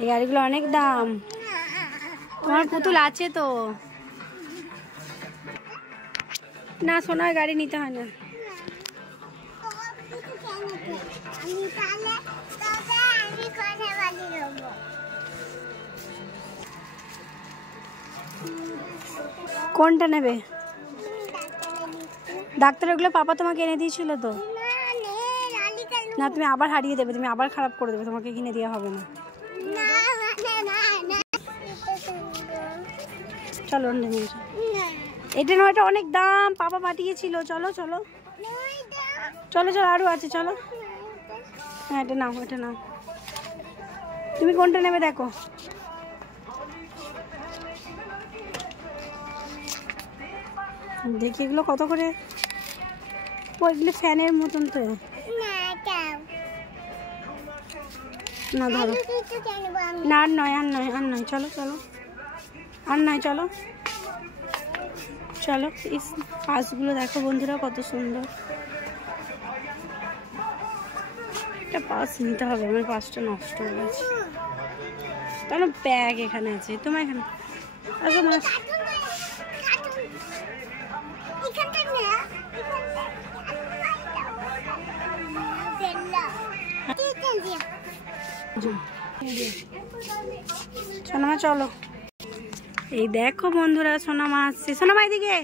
এই গাড়িগুলো অনেক দাম। তোমার পুতুল আছে তো? না, সোনার গাড়ি নিতে হয় না। কোনটা নেবে? ডাক্তার ওগুলো পাপা তোমাকে এনে দিয়েছিল তো? না, তুমি আবার হারিয়ে দেবে, তুমি আবার খারাপ করে দেবে, তোমাকে কিনে দেওয়া হবে না। চলো এটা নয়, এটা অনেক দাম, পাপা পাঠিয়েছিল। চলো চলো চলো চলো, আরো আছে, চলো। হ্যাঁ, এটা নাও, এটা নাও। তুমি কোনটা নেবে দেখো। দেখি এগুলো কত করে। ওইগুলো ফ্যানের মতন তো। না ধরো না, আর নয়, আর নয়, আর নয়, চলো চলো, আর নয়, চলো চলো। এই পাসগুলো দেখো বন্ধুরা, কত সুন্দর। একটা পাস নিতে হবে, আমার পাসটা নষ্ট হয়ে গেছে। কেন ব্যাগ এখানে আছে, তোমার এখানে আসো মাস। সোনামা চলো। এই দেখো বন্ধুরা, সোনামা আসছে। সোনামা এদিকে।